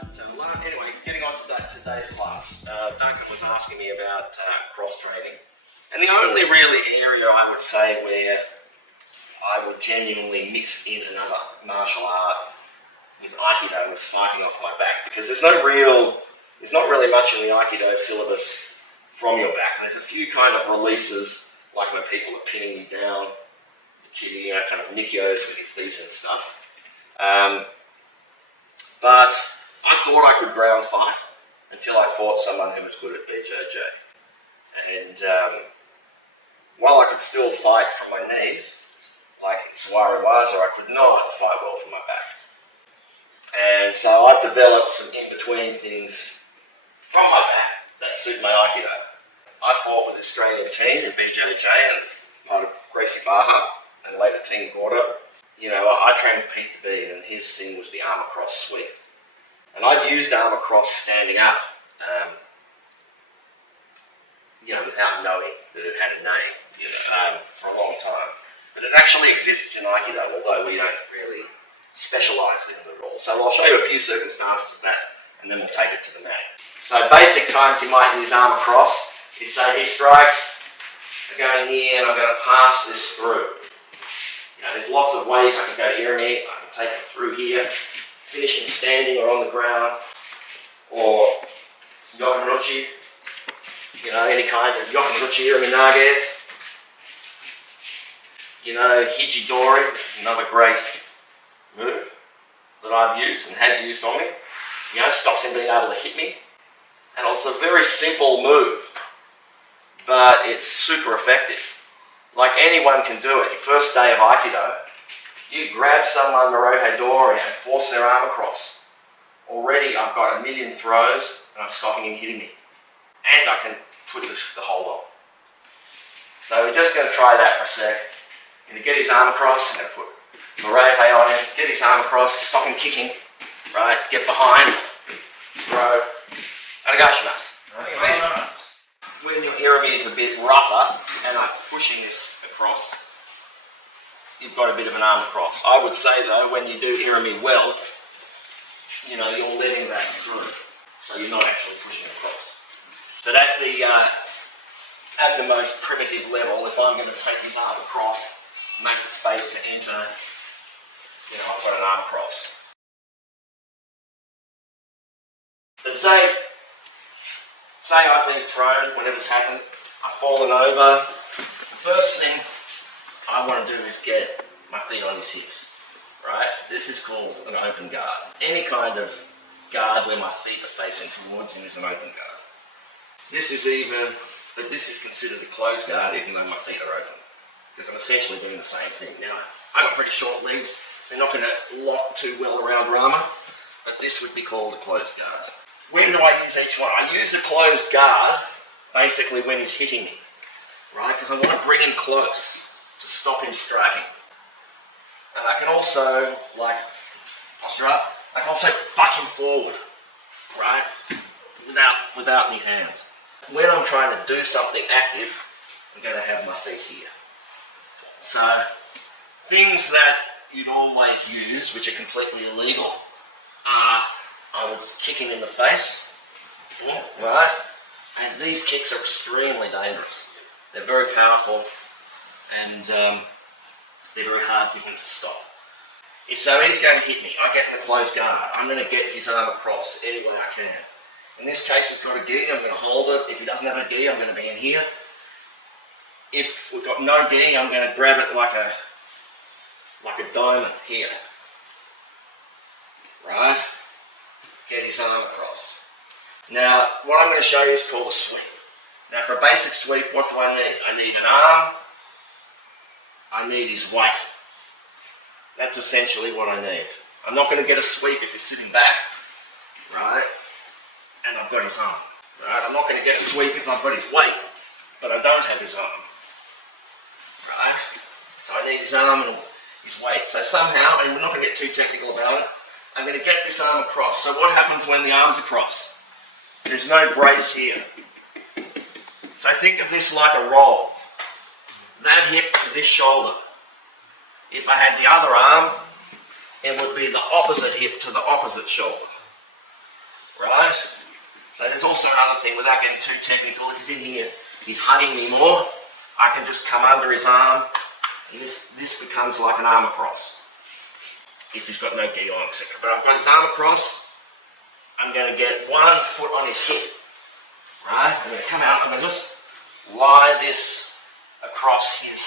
Anyway, getting on to today's class, Duncan was asking me about cross training, and the only really area I would say where I would genuinely mix in another martial art with Aikido was fighting off my back, because there's not really much in the Aikido syllabus from your back. There's a few kind of releases, like when people are pinning you down, kind of nikyos with your feet and stuff. But I thought I could ground fight until I fought someone who was good at BJJ. And while I could still fight from my knees, like Sawari Waza, I could not fight well from my back. And so I've developed some in-between things from my back that suit my Aikido. I fought with the Australian team in BJJ and part of Gracie Baja and later Team Gordo. I trained with Pete DeB, and his thing was the arm across sweep. And I've used arm across standing up, without knowing that it had a name, for a long time. But it actually exists in Aikido, although we don't really specialise in it at all. So I'll show you a few circumstances of that, and then we'll take it to the mat. So basic times you might use arm across is say he strikes, I go in here and I'm going to pass this through. There's lots of ways I can go to Irimi. I can take it through here, finishing standing or on the ground, or Yokanruchi, any kind of Yokanruchi Irimi Nage. Hijidori, another great move that I've used and had used on me. Stops him being able to hit me. And it's a very simple move, but it's super effective. Like anyone can do it. Your first day of Aikido, you grab someone Marote Dori and force their arm across. Already I've got a million throws and I'm stopping him hitting me. And I can put the hold on. So we're just going to try that for a sec. I'm going to get his arm across, I'm going to put Marote on him, get his arm across, stop him kicking, right, get behind, throw, Arigashimasu. Right. When your Irimi is a bit rougher and I'm pushing this across, you've got a bit of an arm across. I would say though, when you do Irimi well, you're letting that through, so you're not actually pushing across. But at the most primitive level, if I'm going to take his arm across, make the space to enter, I've got an arm across. But say I've been thrown, whatever's happened, I've fallen over. The first thing I want to do is get my feet on his hips, right? This is called an open guard. Any kind of guard where my feet are facing towards him is an open guard. This is considered a closed guard even though my feet are open, because I'm essentially doing the same thing. Now, I've got pretty short legs. They're not going to lock too well around Rama, but this would be called a closed guard. When do I use each one? I use a closed guard basically when he's hitting me, right? Because I want to bring him close to stop him striking. And I can also, posture up, I can also buck him forward, right? Without my hands. When I'm trying to do something active, I'm going to have my feet here. So, things that you'd always use, which are completely illegal, are I would kick him in the face, right? And these kicks are extremely dangerous. They're very powerful and they're very hard for him to stop. So he's going to hit me. I get in the closed guard. I'm going to get his arm across any way I can. In this case, he's got a gi. I'm going to hold it. If he doesn't have a gi, I'm going to be in here. If we've got no gi, I'm going to grab it like a diamond here, right? Get his arm across. Now, what I'm going to show you is called a sweep. Now, for a basic sweep, what do I need? I need an arm. I need his weight. That's essentially what I need. I'm not going to get a sweep if he's sitting back, right? And I've got his arm. Right? I'm not going to get a sweep if I've got his weight, but I don't have his arm. Right? So I need his arm and his weight. So somehow, and we're not going to get too technical about it, I'm going to get this arm across. So what happens when the arm's across? There's no brace here. So think of this like a roll. That hip to this shoulder. If I had the other arm, it would be the opposite hip to the opposite shoulder. right? So there's also another thing, without getting too technical, if he's in here, he's hugging me more, I can just come under his arm, and this becomes like an arm across, if he's got no gi on, etc. But I've got his arm across, I'm going to get one foot on his hip, right? I'm going to come out, I'm going to just lie this across his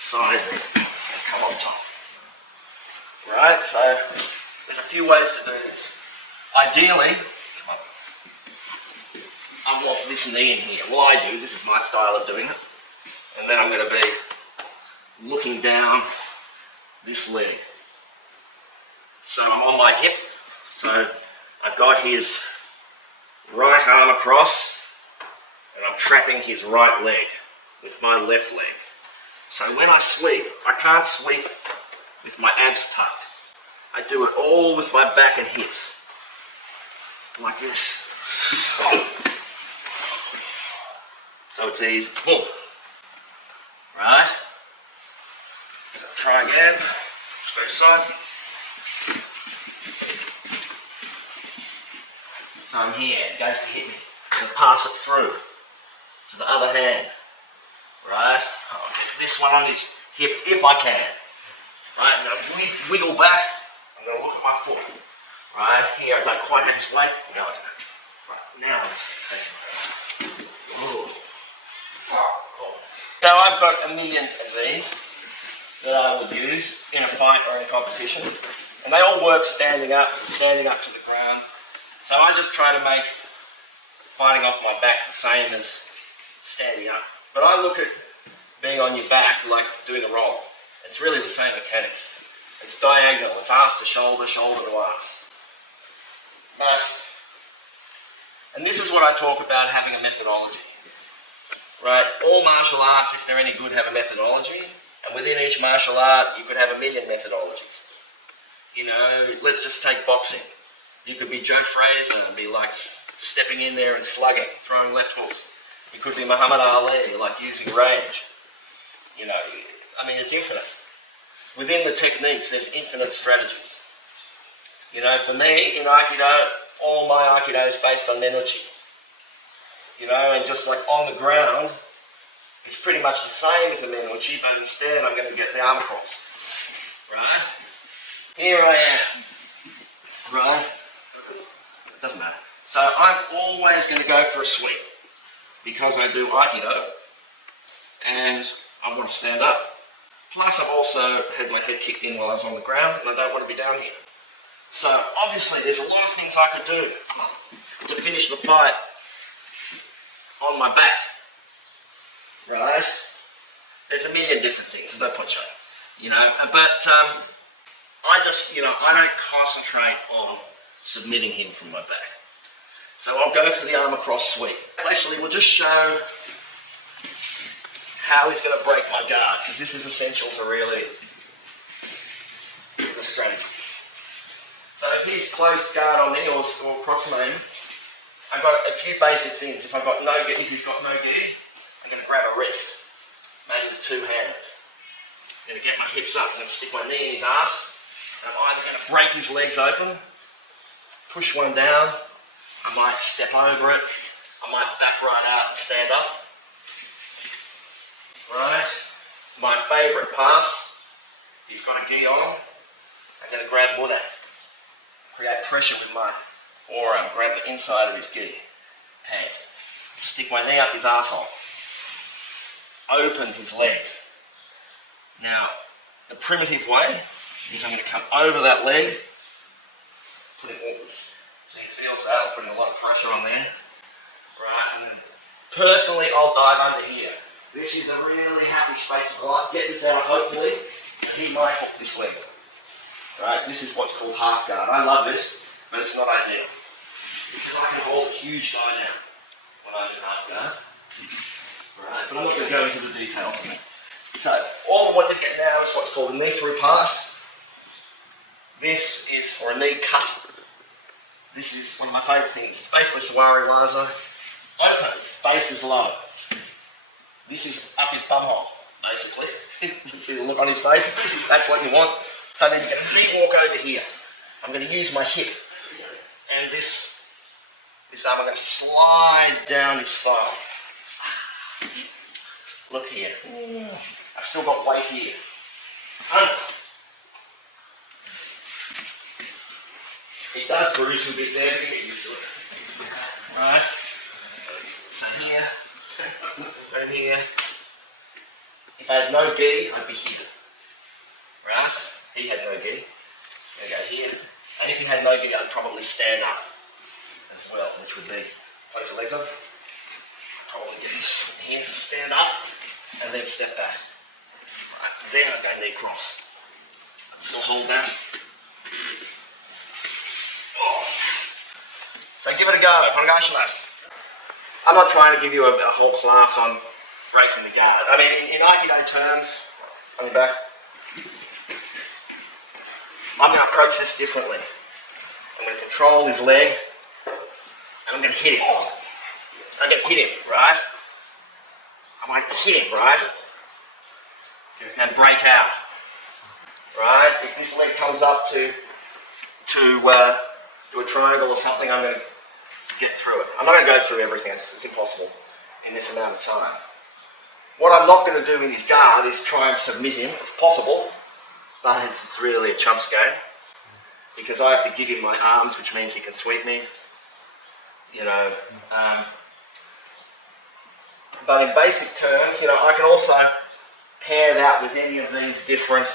side and come on top. Right, so there's a few ways to do this. Ideally, I want this knee in here. Well, I do, this is my style of doing it. And then I'm going to be looking down this leg. So I'm on my hip, so I've got his right arm across, and I'm trapping his right leg with my left leg. So when I sweep, I can't sweep with my abs tucked. I do it all with my back and hips, like this. So it's easy. Boom. Right? So try again. Just go side. So I'm here, it goes to hit me. And pass it through to the other hand. Right? I'll get this one on his hip if I can. Right? I'm going to wiggle back. I'm going to look at my foot. Right? Here, I don't quite have his weight. Go in. Right, now I'm just taking it. So I've got a million of these that I would use in a fight or in a competition. And they all work standing up to the ground. So I just try to make fighting off my back the same as standing up. But I look at being on your back like doing a roll. It's really the same mechanics. It's diagonal, it's arse to shoulder, shoulder to arse. And this is what I talk about having a methodology. Right? All martial arts, if they're any good, have a methodology. And within each martial art, you could have a million methodologies. You know, let's just take boxing. You could be Joe Frazier and be like stepping in there and slugging, throwing left hooks. You could be Muhammad Ali, like using range. You know, I mean, it's infinite. Within the techniques, there's infinite strategies. You know, for me, in Aikido, all my Aikido is based on energy. You know, and just like on the ground, it's pretty much the same as a Menuchi, but instead I'm going to get the arm across. Right? Here I am. Right? It doesn't matter. So I'm always going to go for a sweep because I do Aikido and I want to stand up. Plus I've also had my head kicked in while I was on the ground and I don't want to be down here. So obviously there's a lot of things I could do to finish the fight on my back, right? There's a million different things, there's no point showing, you know, but I just, you know, I don't concentrate on submitting him from my back. So I'll go for the arm across sweep. Actually, we'll just show how he's going to break my guard, because this is essential to really the strategy. So if he's close guard on me or approximating, I've got a few basic things. If he's got no gear, I'm going to grab a wrist, maybe with two hands. I'm going to get my hips up, I'm going to stick my knee in his ass, and I'm either going to break his legs open, push one down, I might step over it, I might back right out and stand up. Right? My favourite pass, he's got a gi on, I'm going to grab Mune, create pressure with my forearm, grab the inside of his gi, hand, stick my knee up his arsehole, open his legs. Now, the primitive way is I'm going to come over that leg, put it over. So he feels that, I'm putting a lot of pressure on there. Right, and personally I'll dive under here. This is a really happy space to get this out hopefully, and he might hook this leg. Right, this is what's called half guard. I love this. But it's not ideal, because I can hold a huge guy down when I do half guard. Right, but I'm not going to go into the details of it. So, all I want to get now is what's called a knee through pass. This is for a knee cut. This is one of my favourite things. It's basically Sawari Waza. Open, base is low. This is up his bumhole, basically. You see the look on his face? That's what you want. So then you get a knee walk over here. I'm going to use my hip and this this arm, I'm going to slide down his spine. Look here. I've still got weight here. He does bruise a bit there, but get used to it. Right? So here, and here. If I had no gi, I'd be here. Right? He had no gi. There we go here. And if he had no gi, I'd probably stand up as well, which would be close your legs up. Probably get this here, stand up, and then step back. Right, then I go knee cross. Still hold that. Oh. So give it a go, Hongashanas. I'm not trying to give you a whole class on breaking the guard. I mean, in Aikido terms, on your back, I'm going to approach this differently. I'm going to control his leg, and I'm going to hit him. I'm going to hit him, right? I want to hit him, right? He's going to break out, right? If this leg comes up to a triangle or something, I'm going to get through it. I'm not going to go through everything. It's impossible in this amount of time. What I'm not going to do in his guard is try and submit him. It's possible, but it's really a chump's game because I have to give him my arms, which means he can sweep me. You know, but in basic terms, you know, I can also pair that with any of these different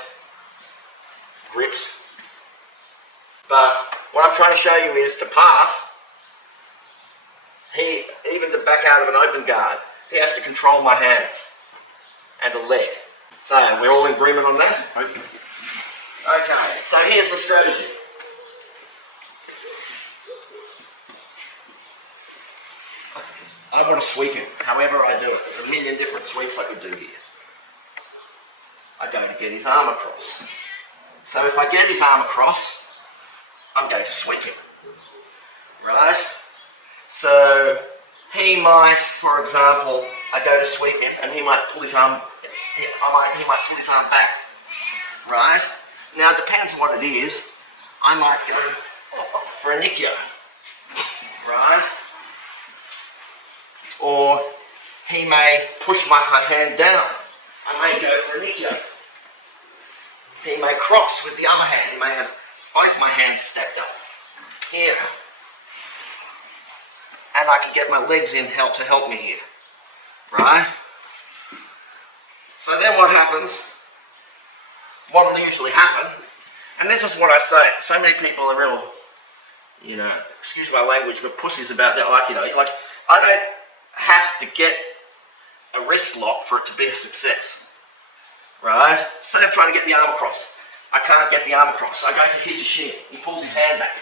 grips. But what I'm trying to show you is to pass. Even to back out of an open guard, he has to control my hands and the leg. So we're all in agreement on that? Okay, so here's the strategy. I want to sweep him, however I do it. There's a million different sweeps I could do here. I go to get his arm across. So if I get his arm across, I'm going to sweep him. Right? So he might, for example, I go to sweep him and he might pull his arm, he might pull his arm back. Right? Now it depends what it is. I might go for a Nikyo. Right? Or he may push my hand down. I may go for a Nikyo. He may cross with the other hand. He may have both my hands stacked up. Here. And I can get my legs in to help me here. Right? So then what happens, what will usually happen, and this is what I say, so many people are real, you know, excuse my language, but pussies about their Aikido. Like, I don't have to get a wrist lock for it to be a success. Right? Say I'm trying to get the arm across. I can't get the arm across. I go to hit his shin. He pulls his hand back.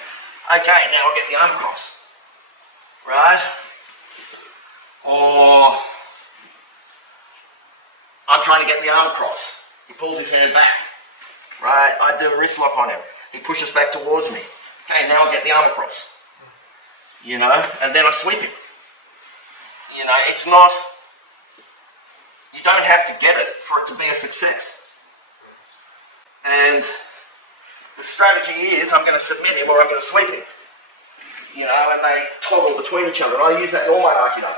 Okay, now I'll get the arm across. Right? Or I'm trying to get the arm across. He pulls his hand back. Right? I do a wrist lock on him. He pushes back towards me. Okay, now I'll get the arm across. You know? And then I sweep him. You know, it's not, you don't have to get it for it to be a success. And the strategy is I'm going to submit him or I'm going to sweep him. You know, and they toggle between each other. And I use that in all my Aikido.